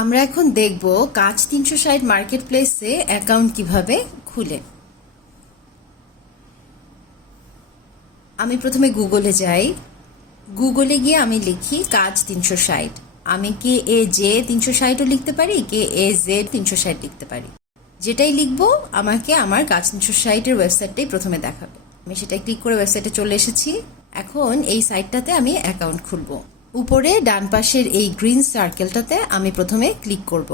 আমরা এখন দেখব কাজ 360 মার্কেট প্লেসে অ্যাকাউন্ট কিভাবে খুলে। আমি প্রথমে গুগলে যাই। গুগলে গিয়ে আমি লিখি কাজ 360। আমি কে এ জে 360ও লিখতে পারি, কে এ জেড 360 লিখতে পারি। যেটাই লিখবো আমাকে আমার কাজ 360-এর ওয়েবসাইটটাই প্রথমে দেখাবে। আমি সেটাই ক্লিক করে ওয়েবসাইটে চলে এসেছি। এখন এই সাইটটাতে আমি অ্যাকাউন্ট খুলবো। উপরে ডান পাশের এই গ্রিন সার্কেলটাতে আমি প্রথমে ক্লিক করব।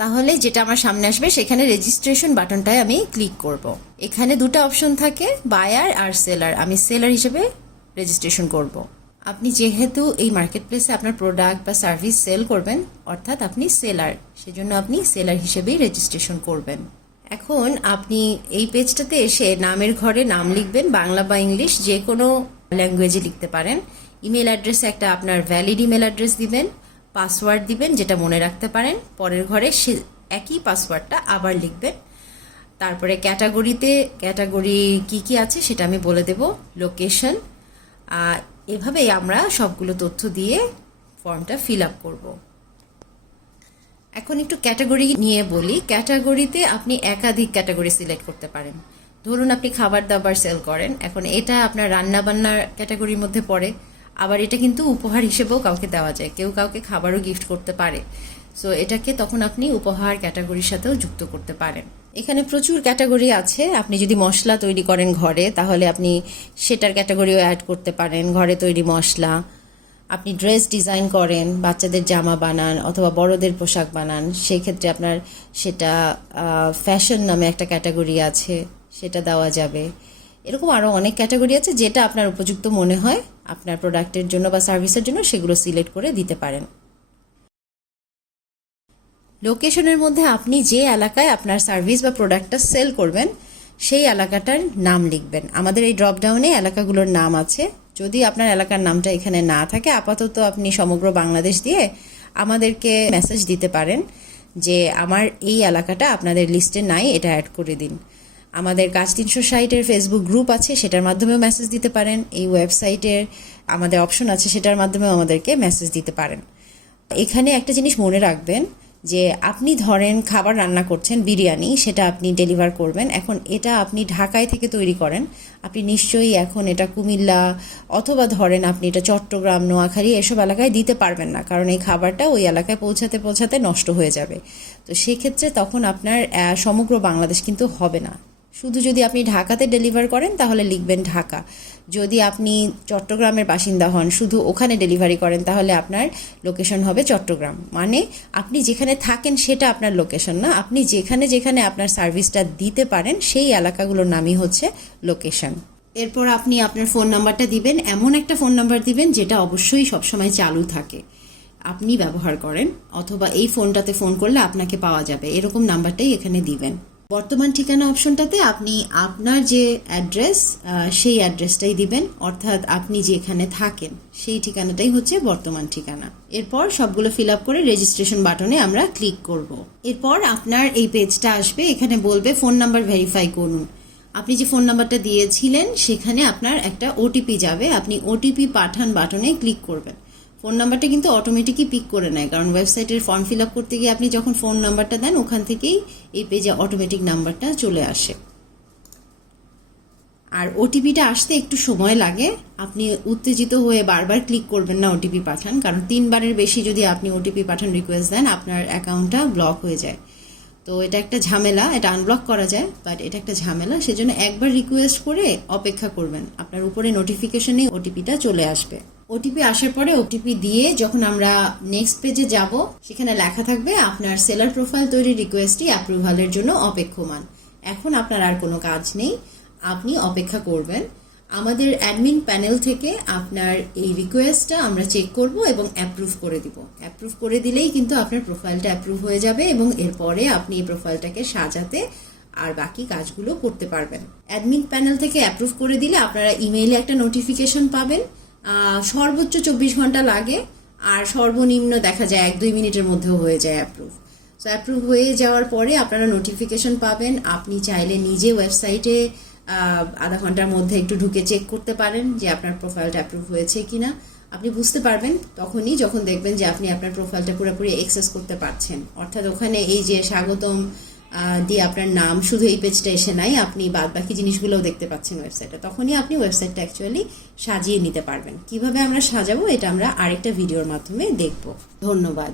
তাহলে যেটা আমার সামনে আসবে সেখানে রেজিস্ট্রেশন বাটনটায় আমি ক্লিক করব। এখানে দুটো অপশন থাকে, বায়ার আর সেলার। আমি সেলার হিসেবে রেজিস্ট্রেশন করব। আপনি যেহেতু এই মার্কেট প্লেসে আপনার প্রোডাক্ট বা সার্ভিস সেল করবেন, অর্থাৎ আপনি সেলার, সেজন্য আপনি সেলার হিসেবেই রেজিস্ট্রেশন করবেন। এখন আপনি এই পেজটাতে এসে নামের ঘরে নাম লিখবেন, বাংলা বা ইংলিশ যে কোনো ল্যাঙ্গুয়েজে লিখতে পারেন। ইমেল অ্যাড্রেসে একটা আপনার ভ্যালিড ইমেল অ্যাড্রেস দিবেন, পাসওয়ার্ড দিবেন যেটা মনে রাখতে পারেন। পরের ঘরে সে একই পাসওয়ার্ডটা আবার লিখবেন। তারপরে ক্যাটাগরি কি আছে সেটা আমি বলে দেব, লোকেশন। এভাবেই আমরা সবগুলো তথ্য দিয়ে ফর্মটা ফিল আপ করব। এখন একটু ক্যাটাগরি নিয়ে বলি। ক্যাটাগরিতে আপনি একাধিক ক্যাটাগরি সিলেক্ট করতে পারেন। ধরুন আপনি খাবার দাবার সেল করেন, এখন এটা আপনার রান্না বান্নার ক্যাটাগরির মধ্যে পড়ে। আবার এটা কিন্তু উপহার হিসেবেও কাউকে দেওয়া যায়, কেউ কাউকে খাবারও গিফট করতে পারে। সো এটাকে তখন আপনি উপহার ক্যাটাগরির সাথেও যুক্ত করতে পারেন। এখানে প্রচুর ক্যাটাগরি আছে। আপনি যদি মশলা তৈরি করেন ঘরে, তাহলে আপনি সেটার ক্যাটাগরিও অ্যাড করতে পারেন, ঘরে তৈরি মশলা। আপনি ড্রেস ডিজাইন করেন, বাচ্চাদের জামা বানান অথবা বড়দের পোশাক বানান, সেই ক্ষেত্রে আপনার সেটা ফ্যাশন নামে একটা ক্যাটাগরি আছে, সেটা দেওয়া যাবে। এরকম আরও অনেক ক্যাটাগরি আছে, যেটা আপনার উপযুক্ত মনে হয় আপনার প্রোডাক্টের জন্য বা সার্ভিসের জন্য সেগুলো সিলেক্ট করে দিতে পারেন। লোকেশনের মধ্যে আপনি যে এলাকায় আপনার সার্ভিস বা প্রোডাক্টটা সেল করবেন সেই এলাকাটার নাম লিখবেন। আমাদের এই ড্রপডাউনে এলাকাগুলোর নাম আছে। যদি আপনার এলাকার নামটা এখানে না থাকে, আপাতত আপনি সমগ্র বাংলাদেশ দিয়ে আমাদেরকে মেসেজ দিতে পারেন যে আমার এই এলাকাটা আপনাদের লিস্টে নাই, এটা অ্যাড করে দিন। আমাদের কাজ 360-এর ফেসবুক গ্রুপ আছে, সেটার মাধ্যমেও মেসেজ দিতে পারেন। এই ওয়েবসাইটের আমাদের অপশন আছে, সেটার মাধ্যমেও আমাদেরকে মেসেজ দিতে পারেন। এখানে একটা জিনিস মনে রাখবেন যে আপনি ধরেন খাবার রান্না করছেন, বিরিয়ানি, সেটা আপনি ডেলিভার করবেন। এখন এটা আপনি ঢাকায় থেকে তৈরি করেন, আপনি নিশ্চয়ই এখন এটা কুমিল্লা অথবা ধরেন আপনি এটা চট্টগ্রাম, নোয়াখালী এসব এলাকায় দিতে পারবেন না, কারণ এই খাবারটা ওই এলাকায় পৌঁছাতে পৌঁছাতে নষ্ট হয়ে যাবে। তো সেক্ষেত্রে তখন আপনার সমগ্র বাংলাদেশ কিন্তু হবে না। শুধু যদি আপনি ঢাকাতে ডেলিভার করেন তাহলে লিখবেন ঢাকা। যদি আপনি চট্টগ্রামের বাসিন্দা হন, শুধু ওখানে ডেলিভারি করেন, তাহলে আপনার লোকেশন হবে চট্টগ্রাম। মানে আপনি যেখানে থাকেন সেটা আপনার লোকেশন না, আপনি যেখানে যেখানে আপনার সার্ভিসটা দিতে পারেন সেই এলাকাগুলোর নামই হচ্ছে লোকেশন। এরপর আপনি আপনার ফোন নাম্বারটা দিবেন, এমন একটা ফোন নাম্বার দিবেন যেটা অবশ্যই সবসময় চালু থাকে, আপনি ব্যবহার করেন, অথবা এই ফোনটাতে ফোন করলে আপনাকে পাওয়া যাবে, এরকম নাম্বারটাই এখানে দিবেন। বর্তমান ঠিকানা অপশনটাতে আপনি আপনার যে অ্যাড্রেস সেই অ্যাড্রেসটাই দিবেন, অর্থাৎ আপনি যেখানে থাকেন সেই ঠিকানাটাই হচ্ছে বর্তমান ঠিকানা। এরপর সবগুলো ফিল আপ করে রেজিস্ট্রেশন বাটনে আমরা ক্লিক করব। এরপর আপনার এই পেজটা আসবে, এখানে বলবে ফোন নাম্বার ভেরিফাই করুন। আপনি যে ফোন নাম্বারটা দিয়েছিলেন সেখানে আপনার একটা ওটিপি যাবে, আপনি ওটিপি পাঠান বাটনে ক্লিক করবেন। ফোন নাম্বারটা কিন্তু অটোমেটিকই পিক করে নেয়, কারণ ওয়েবসাইটের ফর্ম ফিল আপ করতে গিয়ে আপনি যখন ফোন নাম্বারটা দেন ওখান থেকেই এই পেজে অটোমেটিক নাম্বারটা চলে আসে। আর ওটিপিটা আসতে একটু সময় লাগে, আপনি উত্তেজিত হয়ে বারবার ক্লিক করবেন না ওটিপি পাঠান, কারণ 3 বারের বেশি যদি আপনি ওটিপি পাঠান রিকোয়েস্ট দেন আপনার অ্যাকাউন্টটা ব্লক হয়ে যায়। তো এটা একটা ঝামেলা, এটা আনব্লক করা যায় বাট এটা একটা ঝামেলা, সেজন্য একবার রিকোয়েস্ট করে অপেক্ষা করবেন, আপনার উপরে নোটিফিকেশনে ওটিপিটা চলে আসবে। ওটিপি আসার পরে ওটিপি দিয়ে যখন আমরা নেক্সট পেজে যাব, সেখানে লেখা থাকবে আপনার সেলার প্রোফাইল তৈরির রিকোয়েস্টটি অ্যাপ্রুভালের জন্য অপেক্ষমান। এখন আপনার আর কোনো কাজ নেই, আপনি অপেক্ষা করবেন। আমাদের অ্যাডমিন প্যানেল থেকে আপনার এই রিকোয়েস্টটা আমরা চেক করব এবং অ্যাপ্রুভ করে দিব। অ্যাপ্রুভ করে দিলেই কিন্তু আপনার প্রোফাইলটা অ্যাপ্রুভ হয়ে যাবে এবং এরপরে আপনি এই প্রোফাইলটাকে সাজাতে আর বাকি কাজগুলো করতে পারবেন। অ্যাডমিন প্যানেল থেকে অ্যাপ্রুভ করে দিলে আপনারা ইমেইলে একটা নোটিফিকেশন পাবেন। সর্বোচ্চ 24 ঘন্টা লাগে, আর সর্বনিম্ন দেখা যায় 1-2 মিনিটের মধ্যেও হয়ে যায় অ্যাপ্রুভ। সো অ্যাপ্রুভ হয়ে যাওয়ার পরে আপনারা নোটিফিকেশন পাবেন। আপনি চাইলে নিজে ওয়েবসাইটে আধা ঘন্টার মধ্যে একটু ঢুকে চেক করতে পারেন যে আপনার প্রোফাইলটা অ্যাপ্রুভ হয়েছে কিনা। আপনি বুঝতে পারবেন তখনই যখন দেখবেন যে আপনি আপনার প্রোফাইলটা পুরোপুরি অ্যাক্সেস করতে পারছেন। অর্থাৎ ওখানে এই যে স্বাগতম দিয়ে আপনার নাম শুধু এই পেজটা এসে নাই, আপনি বাদ বাকি জিনিসগুলোও দেখতে পাচ্ছেন ওয়েবসাইটে। তখনই আপনি ওয়েবসাইটটা অ্যাকচুয়ালি সাজিয়ে নিতে পারবেন। কিভাবে আমরা সাজাবো এটা আমরা আরেকটা ভিডিওর মাধ্যমে দেখব। ধন্যবাদ।